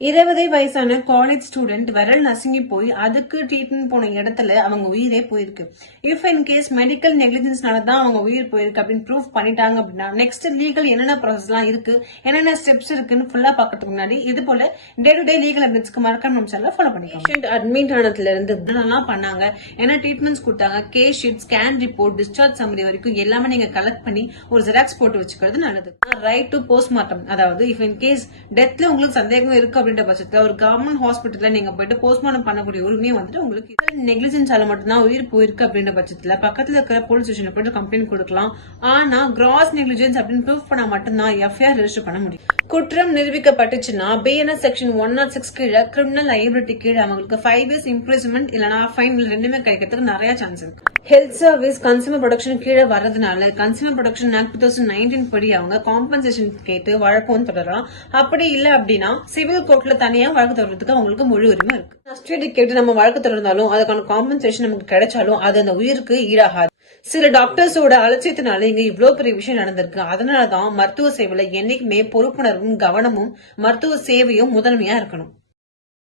20 வயசான college student விரல் நசுங்கி போய் அதுக்கு ட்ரீட்மெண்ட் போன இடத்துல அவங்க உயிரே போயிருக்கு. இஃப் இன் கேஸ் மெடிக்கல் நெக்லிஜென்ஸ்னால தான் அவங்க உயிர் போயிருக்கு அப்படின்னு ப்ரூவ் பண்ணிட்டாங்க அப்படின்னா நெக்ஸ்ட் லீகல் என்னென்ன ப்ராசஸ் எல்லாம் இருக்கு, என்னென்ன ஸ்டெப்ஸ் இருக்குன்னு ஃபுல்லா பாக்கிறதுக்கு முன்னாடி இது போல டே டு டே லீகல் அப்டேட்ஸ்க்கு மறக்காம நம்ம சேனலை ஃபாலோ பண்ணிக்கலாம். பேஷண்ட் அட்மிட் ஆனதுல இருந்து என்னெல்லாம் பண்ணாங்க, என்ன ட்ரீட்மெண்ட்ஸ் கொடுத்தாங்க, case sheet, scan report, discharge summary வரைக்கும் எல்லாமே நீங்க கலெக்ட் பண்ணி ஒரு ஜெராக்ஸ் போட்டு வச்சுக்கிறது நல்லது. ரைட் டு போஸ்ட்மார்ட்டம், அதாவது இஃப் இன் கேஸ் டெத்ல உங்களுக்கு சந்தேகம் இருக்கு அப்படின்ற பட்சத்துல ஒரு கவர்மெண்ட் ஹாஸ்பிட்டல்ல நீங்க போயிட்டு போஸ்ட்மார்ட்டம் பண்ணக்கூடிய உரிமையை வந்துட்டு உங்களுக்கு நெக்லிஜென்ஸால மட்டும்தான் உயிர் போயிருக்கு அப்படின்ற பட்சத்துல பக்கத்துல இருக்கிற போலீஸ் ஸ்டேஷன்ல போயிட்டு கம்ப்ளைண்ட் கொடுக்கலாம். ஆனா கிராஸ் நெக்லிஜென்ஸ் அப்படின்னு ப்ரூவ் பண்ணா மட்டும்தான் எஃப்ஐஆர் ரெஜிஸ்டர் பண்ண முடியும். குற்றம் நிரூபிக்கப்பட்டுச்சுன்னா BNS செக்ஷன் 106 கீழே கிரிமினல் லைபிலிட்டி கீழே அவங்களுக்கு 5 years இம்ப்ரிசன்மெண்ட் இல்லனா ஃபைன் ரெண்டுமே கிடைக்கிறதுக்கு நிறைய சான்ஸ் இருக்கு. ஹெல்த் சர்வீஸ் கன்சூமர் ப்ரொடக்ஷன் கீழே வரதுனால கன்சூமர் ப்ரொடக்ஷன் ஆக்ட் 2019 படி அவங்க காம்பன்சேஷன் கேட்டு வழக்கம் தொடரலாம். அப்படி இல்ல அப்படின்னா சிவில் கோர்ட்ல தனியா வழக்கு தொடர்றதுக்கு அவங்களுக்கு முழு உரிமை இருக்கு. நஷ்டீடு கேட்டு நம்ம வழக்கு தொடர்ந்தாலும் அதுக்கான காம்பன்சேஷன் நமக்கு கிடைச்சாலும் அது அந்த உயிருக்கு ஈடாகாது. சில டாக்டர்ஸோட அலட்சியத்தினால இங்க இவ்வளவு பெரிய விஷயம் நடந்திருக்கு. அதனாலதான் மருத்துவ சேவையில என்னைக்குமே பொறுப்புணர்வும் கவனமும் மருத்துவ சேவையும் முதன்மையா இருக்கணும்.